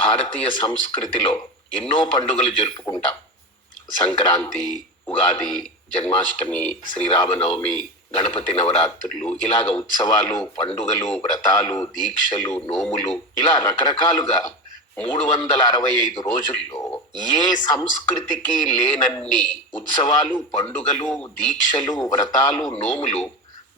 భారతీయ సంస్కృతిలో ఎన్నో పండుగలు జరుపుకుంటాం. సంక్రాంతి, ఉగాది, జన్మాష్టమి, శ్రీరామనవమి, గణపతి నవరాత్రులు, ఇలాగ ఉత్సవాలు, పండుగలు, వ్రతాలు, దీక్షలు, నోములు, ఇలా రకరకాలుగా 365 రోజుల్లో ఏ సంస్కృతికి లేనన్ని ఉత్సవాలు, పండుగలు, దీక్షలు, వ్రతాలు, నోములు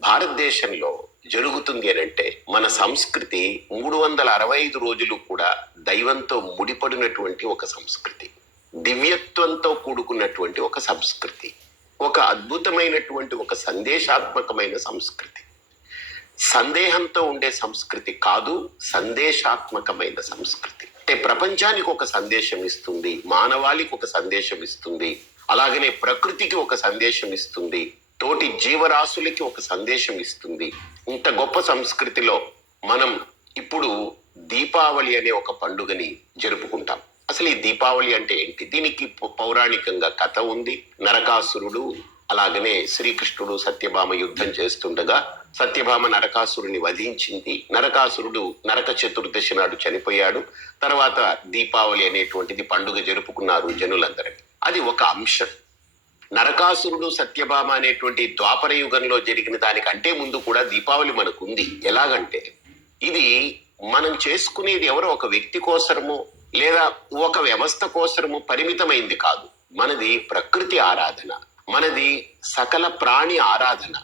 భారతదేశంలో జరుగుతుంది అని అంటే మన సంస్కృతి 365 రోజులు కూడా దైవంతో ముడిపడినటువంటి ఒక సంస్కృతి, దివ్యత్వంతో కూడుకున్నటువంటి ఒక సంస్కృతి, ఒక అద్భుతమైనటువంటి ఒక సందేశాత్మకమైన సంస్కృతి. సందేహంతో ఉండే సంస్కృతి కాదు, సందేశాత్మకమైన సంస్కృతి. అంటే ప్రపంచానికి ఒక సందేశం ఇస్తుంది, మానవాళికి ఒక సందేశం ఇస్తుంది, అలాగనే ప్రకృతికి ఒక సందేశం ఇస్తుంది, తోటి జీవరాశులకి ఒక సందేశం ఇస్తుంది. ఇంత గొప్ప సంస్కృతిలో మనం ఇప్పుడు దీపావళి అనే ఒక పండుగని జరుపుకుంటాం. అసలు ఈ దీపావళి అంటే ఏంటి? దీనికి పౌరాణికంగా కథ ఉంది. నరకాసురుడు, అలాగనే శ్రీకృష్ణుడు సత్యభామ యుద్ధం చేస్తుండగా సత్యభామ నరకాసురుని వధించింది. నరకాసురుడు నరక చతుర్దశి నాడు చనిపోయాడు. తర్వాత దీపావళి అనేటువంటిది పండుగ జరుపుకున్నారు జనులందరినీ. అది ఒక అంశం. నరకాసురుడు సత్యభామ అనేటువంటి ద్వాపర యుగంలో జరిగిన దానికంటే ముందు కూడా దీపావళి మనకు ఉంది. ఎలాగంటే ఇది మనం చేసుకునేది ఎవరో ఒక వ్యక్తి కోసరము లేదా ఒక వ్యవస్థ కోసరము పరిమితమైంది కాదు. మనది ప్రకృతి ఆరాధన, మనది సకల ప్రాణి ఆరాధన.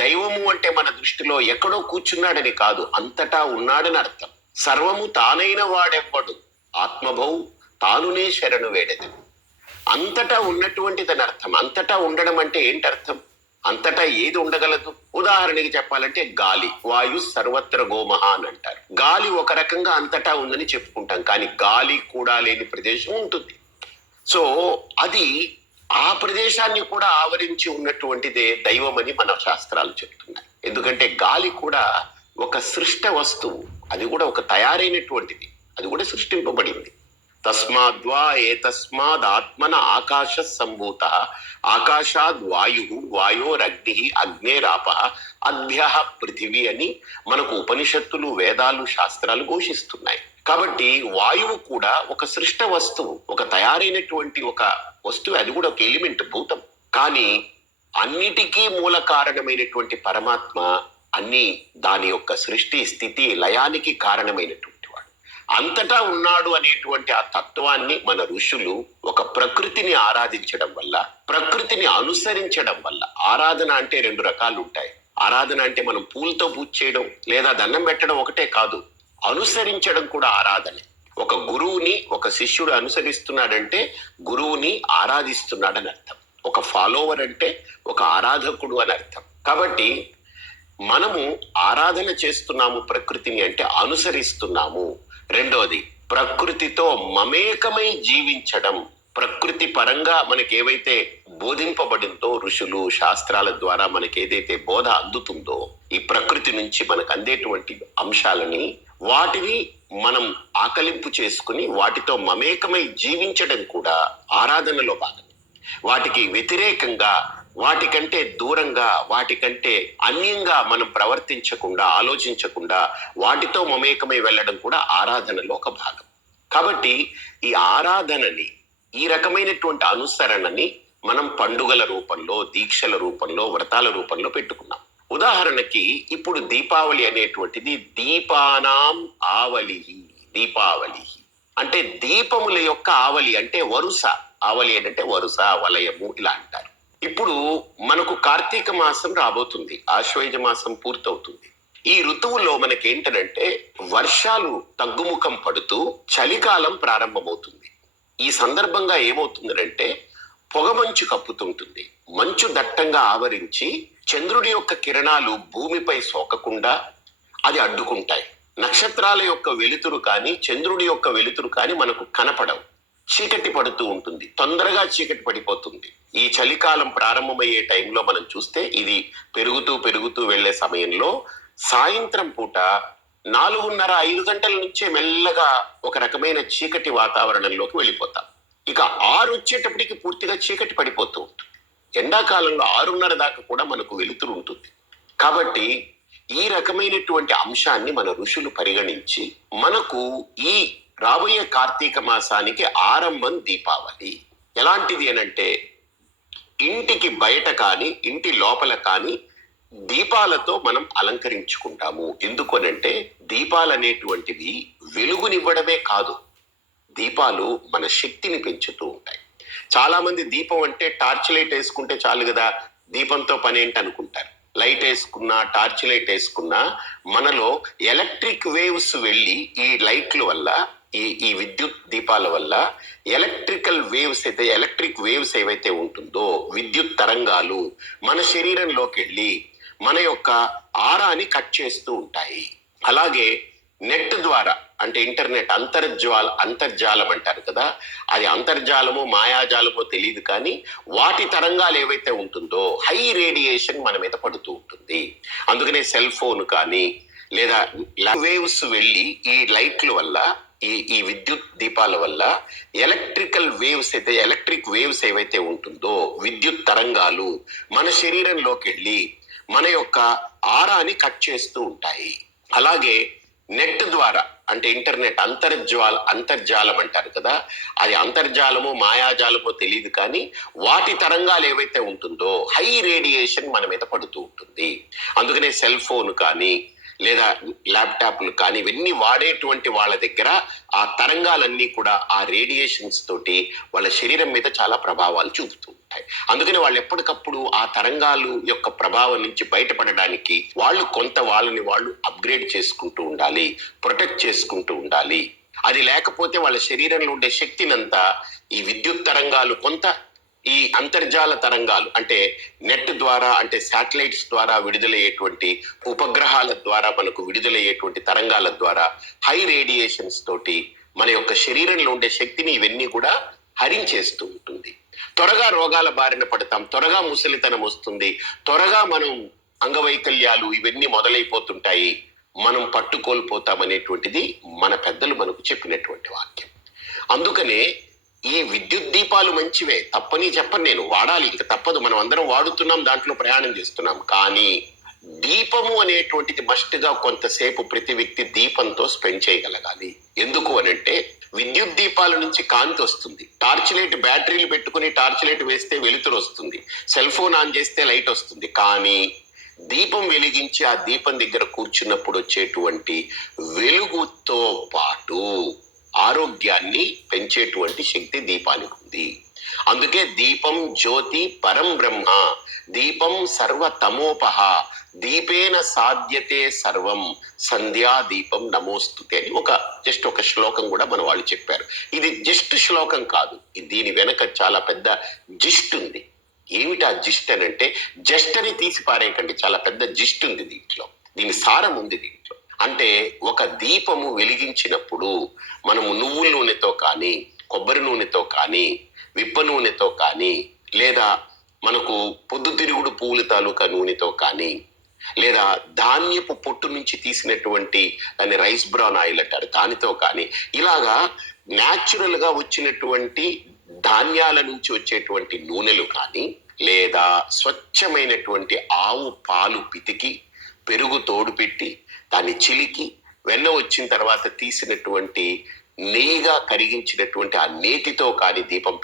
దైవము అంటే మన దృష్టిలో ఎక్కడో కూర్చున్నాడని కాదు, అంతటా ఉన్నాడని అర్థం. సర్వము తానైన వాడెవ్వడు, ఆత్మభౌ తానునే శరణు వేడెదను. అంతటా ఉన్నటువంటిదని అర్థం. అంతటా ఉండడం అంటే ఏంటి అర్థం? అంతటా ఏది ఉండగలదు? ఉదాహరణకి చెప్పాలంటే గాలి, వాయు సర్వత్ర గోమహ అని అంటారు. గాలి ఒక రకంగా అంతటా ఉందని చెప్పుకుంటాం, కానీ గాలి కూడా లేని ప్రదేశం ఉంటుంది. సో అది ఆ ప్రదేశాన్ని కూడా ఆవరించి ఉన్నటువంటిదే దైవం అని మన శాస్త్రాలు చెప్తున్నాయి. ఎందుకంటే గాలి కూడా ఒక సృష్ట వస్తువు, అది కూడా ఒక తయారైనటువంటిది, అది కూడా సృష్టింపబడింది. తస్మాద్వా ఏతస్మాద్ ఆత్మన ఆకాశ సంభూత ఆకాశాద్ వాయు వాయోరగ్ని అగ్నేరాప అద్భ్య పృథివీ అని మనకు ఉపనిషత్తులు, వేదాలు, శాస్త్రాలు ఘోషిస్తున్నాయి. కాబట్టి వాయువు కూడా ఒక సృష్ట వస్తువు, ఒక తయారైనటువంటి ఒక వస్తువు, అది కూడా ఒక ఎలిమెంట్, భూతం. కానీ అన్నిటికీ మూల కారణమైనటువంటి పరమాత్మ అన్ని దాని యొక్క సృష్టి, స్థితి, లయానికి కారణమైనటువంటి అంతటా ఉన్నాడు అనేటువంటి ఆ తత్వాన్ని మన ఋషులు ఒక ప్రకృతిని ఆరాధించడం వల్ల, ప్రకృతిని అనుసరించడం వల్ల. ఆరాధన అంటే 2 రకాలు ఉంటాయి. ఆరాధన అంటే మనం పూలతో పూజ చేయడం లేదా దండం పెట్టడం ఒకటే కాదు, అనుసరించడం కూడా ఆరాధనే. ఒక గురువుని ఒక శిష్యుడు అనుసరిస్తున్నాడంటే గురువుని ఆరాధిస్తున్నాడని అర్థం. ఒక ఫాలోవర్ అంటే ఒక ఆరాధకుడు అని అర్థం. కాబట్టి మనము ఆరాధన చేస్తున్నాము ప్రకృతిని అంటే అనుసరిస్తున్నాము. రెండోది, ప్రకృతితో మమేకమై జీవించడం. ప్రకృతి పరంగా మనకేవైతే బోధింపబడిందో, ఋషులు, శాస్త్రాల ద్వారా మనకి ఏదైతే బోధ అందుతుందో, ఈ ప్రకృతి నుంచి మనకు అందేటువంటి అంశాలని, వాటిని మనం ఆకలింపు చేసుకుని వాటితో మమేకమై జీవించడం కూడా ఆరాధనలో భాగం. వాటికి వ్యతిరేకంగా, వాటికంటే దూరంగా, వాటికంటే అన్యంగా మనం ప్రవర్తించకుండా, ఆలోచించకుండా వాటితో మమేకమై వెళ్ళడం కూడా ఆరాధనలో ఒక భాగం. కాబట్టి ఈ ఆరాధనని, ఈ రకమైనటువంటి అనుసరణని మనం పండుగల రూపంలో, దీక్షల రూపంలో, వ్రతాల రూపంలో పెట్టుకున్నాం. ఉదాహరణకి ఇప్పుడు దీపావళి అనేటువంటిది దీపానాం ఆవలి. దీపావళి అంటే దీపముల యొక్క ఆవలి, అంటే వరుస. ఆవలి అంటే వరుస, వలయము, ఇలా అంటారు. ఇప్పుడు మనకు కార్తీక మాసం రాబోతుంది, ఆశ్వయుజ మాసం పూర్తవుతుంది. ఈ ఋతువులో మనకేంటంటే వర్షాలు తగ్గుముఖం పడుతూ చలికాలం ప్రారంభమవుతుంది. ఈ సందర్భంగా ఏమవుతుందంటే పొగమంచు కప్పుతుంటుంది. మంచు దట్టంగా ఆవరించి చంద్రుడి యొక్క కిరణాలు భూమిపై సోకకుండా అది అడ్డుకుంటాయి. నక్షత్రాల యొక్క వెలుతురు కానీ, చంద్రుడి యొక్క వెలుతురు కానీ మనకు కనపడవు. చీకటి పడుతూ ఉంటుంది, తొందరగా చీకటి పడిపోతుంది. ఈ చలికాలం ప్రారంభమయ్యే టైంలో మనం చూస్తే ఇది పెరుగుతూ పెరుగుతూ వెళ్లే సమయంలో సాయంత్రం పూట 4:30-5 గంటల నుంచే మెల్లగా ఒక రకమైన చీకటి వాతావరణంలోకి వెళ్ళిపోతాం. ఇక 6 వచ్చేటప్పటికి పూర్తిగా చీకటి పడిపోతూ ఉంటుంది. ఎండాకాలంలో 6:30 దాకా కూడా మనకు వెలుతురు ఉంటుంది. కాబట్టి ఈ రకమైనటువంటి అంశాన్ని మన ఋషులు పరిగణించి మనకు ఈ రాబోయే కార్తీక మాసానికి ఆరంభం దీపావళి. ఎలాంటిది అనంటే ఇంటికి బయట కానీ ఇంటి లోపల కానీ దీపాలతో మనం అలంకరించుకుంటాము. ఎందుకనంటే దీపాలు అనేటువంటివి వెలుగునివ్వడమే కాదు, దీపాలు మన శక్తిని పెంచుతూ ఉంటాయి. చాలా మంది దీపం అంటే టార్చ్ లైట్ వేసుకుంటే చాలు కదా, దీపంతో పని ఏంటి అనుకుంటారు. లైట్ వేసుకున్నా టార్చ్ లైట్ వేసుకున్నా మనలో ఎలక్ట్రిక్ వేవ్స్ వెళ్ళి ఈ లైట్ల వల్ల ఈ విద్యుత్ దీపాల వల్ల ఎలక్ట్రిక్ వేవ్స్ ఏవైతే ఉంటుందో విద్యుత్ తరంగాలు మన శరీరంలోకి వెళ్ళి మన యొక్క ఆరాని కట్ చేస్తూ ఉంటాయి. అలాగే నెట్ ద్వారా అంటే ఇంటర్నెట్ అంతర్జాలం అంటారు కదా, అది అంతర్జాలమో మాయాజాలమో తెలియదు కానీ వాటి తరంగాలు ఏవైతే ఉంటుందో హై రేడియేషన్ మన మీద పడుతూ ఉంటుంది. అందుకనే సెల్ ఫోన్ కానీ లేదా వేవ్స్ వెళ్ళి ఈ లైట్ల వల్ల ఈ విద్యుత్ దీపాల వల్ల ఎలక్ట్రిక్ వేవ్స్ ఏవైతే ఉంటుందో విద్యుత్ తరంగాలు మన శరీరంలోకి వెళ్ళి మన యొక్క ఆరాని కట్ చేస్తూ ఉంటాయి. అలాగే నెట్ ద్వారా అంటే ఇంటర్నెట్ అంతర్జాలం అంటారు కదా, అది అంతర్జాలమో మాయాజాలమో తెలియదు కానీ వాటి తరంగాలు ఏవైతే ఉంటుందో హై రేడియేషన్ మన మీద పడుతూ ఉంటుంది. అందుకనే సెల్ ఫోన్ కానీ లేదా ల్యాప్టాప్లు కానీ ఇవన్నీ వాడేటువంటి వాళ్ళ దగ్గర ఆ తరంగాలన్నీ కూడా ఆ రేడియేషన్స్ తోటి వాళ్ళ శరీరం మీద చాలా ప్రభావాలు చూపుతూ ఉంటాయి. అందుకని వాళ్ళు ఎప్పటికప్పుడు ఆ తరంగాలు యొక్క ప్రభావం నుంచి బయటపడడానికి వాళ్ళని వాళ్ళు అప్గ్రేడ్ చేసుకుంటూ ఉండాలి, ప్రొటెక్ట్ చేసుకుంటూ ఉండాలి. అది లేకపోతే వాళ్ళ శరీరంలో ఉండే శక్తినంతా ఈ విద్యుత్ తరంగాలు కొంత ఈ అంతర్జాల తరంగాలు అంటే నెట్ ద్వారా అంటే శాటిలైట్స్ ద్వారా విడుదలయ్యేటువంటి ఉపగ్రహాల ద్వారా మనకు విడుదలయ్యేటువంటి తరంగాల ద్వారా హై రేడియేషన్స్ తోటి మన యొక్క శరీరంలో ఉండే శక్తిని ఇవన్నీ కూడా హరించేస్తూ ఉంటుంది. త్వరగా రోగాల బారిన పడతాం, త్వరగా ముసలితనం వస్తుంది, త్వరగా మనం అంగవైకల్యాలు ఇవన్నీ మొదలైపోతుంటాయి, మనం పట్టుకోల్పోతాం అనేటువంటిది మన పెద్దలు మనకు చెప్పినటువంటి వాక్యం. అందుకనే ఈ విద్యుత్ దీపాలు మంచివే, తప్పని చెప్పను నేను, వాడాలి, ఇంకా తప్పదు, మనం అందరం వాడుతున్నాం, దాంట్లో ప్రయాణం చేస్తున్నాం. కానీ దీపము అనేటువంటిది మస్ట్గా కొంతసేపు ప్రతి వ్యక్తి దీపంతో స్పెండ్ చేయగలగాలి. ఎందుకు అనంటే విద్యుత్ దీపాల నుంచి కాంతి వస్తుంది, టార్చ్ లైట్ బ్యాటరీలు పెట్టుకుని టార్చ్ లైట్ వేస్తే వెలుతురు వస్తుంది, సెల్ ఫోన్ ఆన్ చేస్తే లైట్ వస్తుంది. కానీ దీపం వెలిగించి ఆ దీపం దగ్గర కూర్చున్నప్పుడు వచ్చేటువంటి వెలుగుతో పాటు ఆరోగ్యాన్ని పెంచేటువంటి శక్తి దీపానికి ఉంది. అందుకే దీపం జ్యోతి పరం బ్రహ్మ, దీపం సర్వతమోపహ, దీపేన సాధ్యతే సర్వం, సంధ్యా దీపం నమోస్తుతే అని జస్ట్ ఒక శ్లోకం కూడా మన వాళ్ళు చెప్పారు. ఇది జస్ట్ శ్లోకం కాదు, దీని వెనక చాలా పెద్ద జిస్ట్ ఉంది. ఏమిటా జిస్ట్ అని అంటే, జస్ట్ అని తీసి పారేయకండి, చాలా పెద్ద జిస్ట్ ఉంది దీంట్లో, దీని సారం ఉంది దీంట్లో. అంటే ఒక దీపము వెలిగించినప్పుడు మనము నువ్వుల నూనెతో కానీ కొబ్బరి నూనెతో కానీ విప్ప నూనెతో కానీ లేదా మనకు పొద్దుతిరుగుడు పువ్వుల తాలూకా నూనెతో కానీ లేదా ధాన్యపు పొట్టు నుంచి తీసినటువంటి దాన్ని రైస్ బ్రాన్ ఆయిల్ అంటారు, దానితో కానీ ఇలాగా న్యాచురల్గా వచ్చినటువంటి ధాన్యాల నుంచి వచ్చేటువంటి నూనెలు కానీ లేదా స్వచ్ఛమైనటువంటి ఆవు పాలు పితికి పెరుగు తోడు పెట్టి దాన్ని చిలికి వెన్న వచ్చిన తర్వాత తీసినటువంటి నెయ్యిగా కరిగించినటువంటి ఆ నేతితో కానీ దీపం